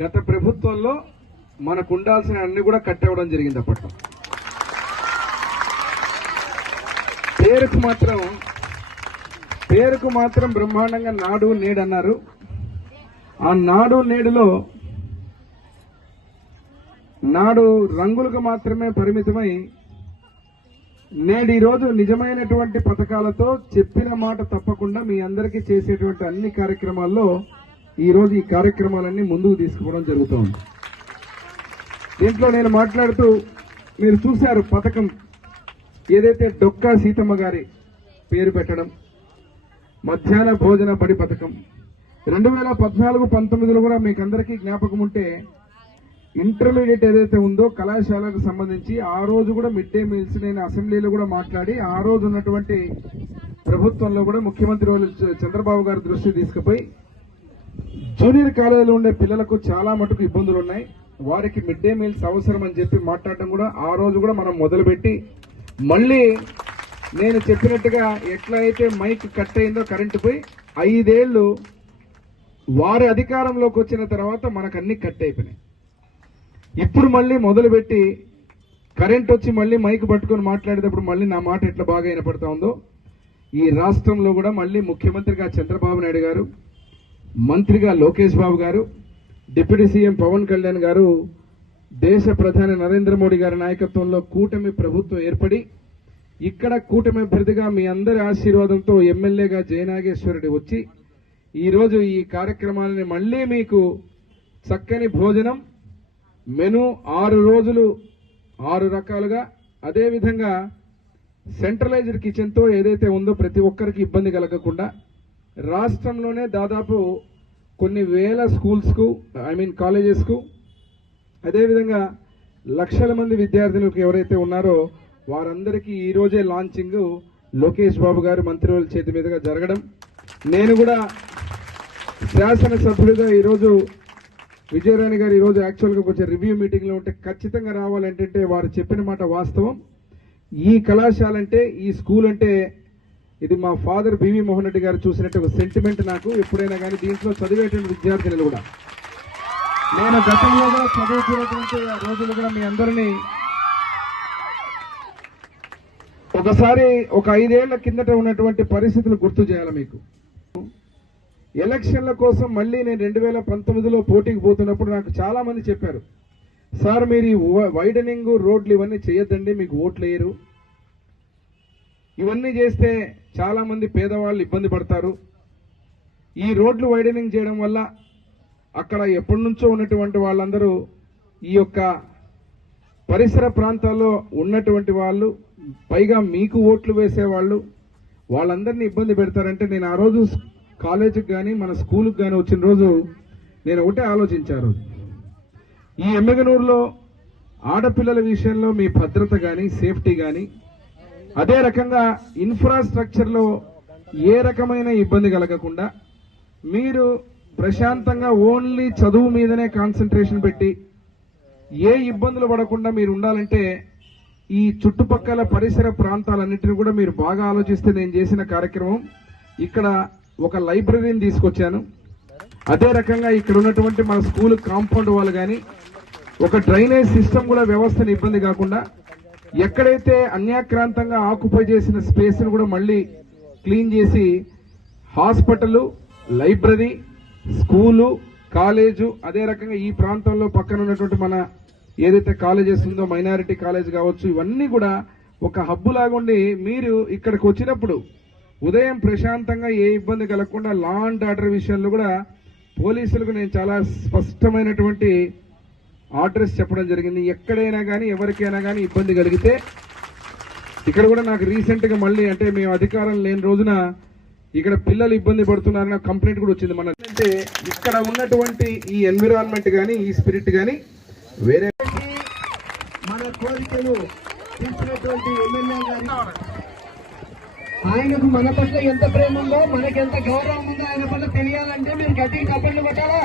గత ప్రభుత్వంలో మనకు ఉండాల్సిన అన్ని కూడా కట్టవడం జరిగింది. అప్పట్లో పేరుకు మాత్రం బ్రహ్మాండంగా నాడు నేడు అన్నారు. ఆ నాడు నేడులో నాడు రంగులకు మాత్రమే పరిమితమై నేడు ఈ రోజు నిజమైనటువంటి పథకాలతో చెప్పిన మాట తప్పకుండా మీ అందరికీ చేసేటువంటి అన్ని కార్యక్రమాల్లో ఈ రోజు ఈ కార్యక్రమాలన్నీ ముందుకు తీసుకుపోవడం జరుగుతోంది. దీంట్లో నేను మాట్లాడుతూ మీరు చూశారు పథకం ఏదైతే డొక్కా సీతమ్మ గారి పేరు పెట్టడం, మధ్యాహ్న భోజన బడి పథకం 2014-19లో కూడా మీకు అందరికీ జ్ఞాపకం ఉంటే ఇంటర్మీడియట్ ఏదైతే ఉందో కళాశాలకు సంబంధించి ఆ రోజు కూడా మిడ్ డే మీల్స్ నేను అసెంబ్లీలో కూడా మాట్లాడి ఆ రోజు ఉన్నటువంటి ప్రభుత్వంలో కూడా ముఖ్యమంత్రి వాళ్ళు చంద్రబాబు గారి దృష్టి తీసుకుపోయి జూనియర్ కాలేజీలో ఉండే పిల్లలకు చాలా మటుకు ఇబ్బందులు ఉన్నాయి, వారికి మిడ్ డే మీల్స్ అవసరం అని చెప్పి మాట్లాడటం కూడా ఆ రోజు కూడా మనం మొదలుపెట్టి మళ్ళీ నేను చెప్పినట్టుగా ఎట్లా అయితే మైక్ కట్ అయిందో కరెంటు పోయి 5 ఏళ్లు వారి అధికారంలోకి వచ్చిన తర్వాత మనకు అన్ని కట్ అయిపోయినాయి. ఇప్పుడు మళ్ళీ మొదలుపెట్టి కరెంట్ వచ్చి మళ్ళీ మైక్ పట్టుకొని మాట్లాడేటప్పుడు మళ్ళీ నా మాట ఎట్లా బాగా వినపడతా ఉందో ఈ రాష్ట్రంలో కూడా మళ్ళీ ముఖ్యమంత్రిగా చంద్రబాబు నాయుడు గారు, మంత్రిగా లోకేష్ బాబు గారు, డిప్యూటీ సీఎం పవన్ కళ్యాణ్ గారు, దేశ ప్రధాని నరేంద్ర మోడీ గారి నాయకత్వంలో కూటమి ప్రభుత్వం ఏర్పడి ఇక్కడ కూటమి అభ్యర్థిగా మీ అందరి ఆశీర్వాదంతో ఎమ్మెల్యేగా జయనాగేశ్వరరెడ్డి వచ్చి ఈరోజు ఈ కార్యక్రమాలని మళ్లీ మీకు చక్కని భోజనం మెను 6 రోజులు 6 రకాలుగా, అదేవిధంగా సెంట్రలైజ్డ్ కిచెన్తో ఏదైతే ఉందో ప్రతి ఒక్కరికి ఇబ్బంది కలగకుండా రాష్ట్రంలోనే దాదాపు కొన్ని వేల స్కూల్స్కు కాలేజెస్కు అదేవిధంగా లక్షల మంది విద్యార్థులకు ఎవరైతే ఉన్నారో వారందరికీ ఈ రోజే లాంచింగ్ లోకేష్ బాబు గారు మంత్రివర్యుల చేతి మీదుగా జరగడం, నేను కూడా శాసనసభ్యుడిగా ఈరోజు విజయరాణి గారు ఈరోజు యాక్చువల్గా కొంచెం రివ్యూ మీటింగ్లో ఉంటే ఖచ్చితంగా రావాలంటే వారు చెప్పిన మాట వాస్తవం. ఈ కళాశాల అంటే ఈ స్కూల్ అంటే ఇది మా ఫాదర్ బివి మోహన్ రెడ్డి గారు చూసినట్టు ఒక సెంటిమెంట్ నాకు ఎప్పుడైనా కానీ. దీంట్లో చదివేటువంటి విద్యార్థులు కూడా నేను గతంలో కూడా చదువుకున్నటువంటి రోజులు కూడా మీ అందరినీ ఒకసారి ఒక 5 ఏళ్ల కిందట ఉన్నటువంటి పరిస్థితులు గుర్తు చేయాలి మీకు. ఎలక్షన్ల కోసం మళ్ళీ నేను 2019లో పోటీకి పోతున్నప్పుడు నాకు చాలా మంది చెప్పారు, సార్ మీరు ఈ వైడనింగ్ రోడ్లు ఇవన్నీ చేయొద్దండి, మీకు ఓట్లు వేయరు, ఇవన్నీ చేస్తే చాలా మంది పేదవాళ్ళు ఇబ్బంది పడతారు, ఈ రోడ్లు వైడనింగ్ చేయడం వల్ల అక్కడ ఎప్పటి నుంచో ఉన్నటువంటి వాళ్ళందరూ ఈ యొక్క పరిసర ప్రాంతాల్లో ఉన్నటువంటి వాళ్ళు పైగా మీకు ఓట్లు వేసేవాళ్ళు వాళ్ళందరినీ ఇబ్బంది పెడతారంటే నేను ఆ రోజు కాలేజీకి కానీ మన స్కూల్కి కానీ వచ్చిన రోజు నేను ఒకటే ఆలోచించాను, ఈ ఎమ్మిగనూరులో ఆడపిల్లల విషయంలో మీ భద్రత కానీ సేఫ్టీ కానీ అదే రకంగా ఇన్ఫ్రాస్ట్రక్చర్లో ఏ రకమైన ఇబ్బంది కలగకుండా మీరు ప్రశాంతంగా ఓన్లీ చదువు మీదనే కాన్సన్ట్రేషన్ పెట్టి ఏ ఇబ్బందులు పడకుండా మీరు ఉండాలంటే ఈ చుట్టుపక్కల పరిసర ప్రాంతాలన్నింటినీ కూడా మీరు బాగా ఆలోచిస్తే నేను చేసిన కార్యక్రమం ఇక్కడ ఒక లైబ్రరీని తీసుకొచ్చాను. అదే రకంగా ఇక్కడ ఉన్నటువంటి మన స్కూల్ కాంపౌండ్ వాళ్ళు కానీ ఒక డ్రైనేజ్ సిస్టమ్ కూడా వ్యవస్థను ఇబ్బంది కాకుండా ఎక్కడైతే అన్యాక్రాంతంగా ఆక్యుపై చేసిన స్పేస్ను కూడా మళ్ళీ క్లీన్ చేసి హాస్పిటల్, లైబ్రరీ, స్కూలు, కాలేజు అదే రకంగా ఈ ప్రాంతంలో పక్కన ఉన్నటువంటి మన ఏదైతే కాలేజెస్ ఉందో మైనారిటీ కాలేజ్ కావచ్చు ఇవన్నీ కూడా ఒక హబ్బు లాగుండి మీరు ఇక్కడికి వచ్చినప్పుడు ఉదయం ప్రశాంతంగా ఏ ఇబ్బంది కలగకుండా లా అండ్ ఆర్డర్ విషయంలో కూడా పోలీసులకు నేను చాలా స్పష్టమైనటువంటి ఆర్డర్స్ చెప్పడం జరిగింది. ఎక్కడైనా కానీ ఎవరికైనా కానీ ఇబ్బంది కలిగితే ఇక్కడ కూడా నాకు రీసెంట్ గా మళ్ళీ అంటే మేము అధికారం లేని రోజున ఇక్కడ పిల్లలు ఇబ్బంది పడుతున్నారన్న కంప్లైంట్ కూడా వచ్చింది. మన అంటే ఇక్కడ ఉన్నటువంటి ఈ ఎన్విరాన్మెంట్ కానీ ఈ స్పిరిట్ కానీ వేరే కోరికలు తీర్చినటువంటి ఎమ్మెల్యే గారు, ఆయనకు మన పట్ల ఎంత ప్రేమ ఉందో, మనకి ఎంత గౌరవం ఉందో ఆయన పట్ల తెలియాలంటే మీరు గట్టిగా చప్పట్లు కొట్టాలా?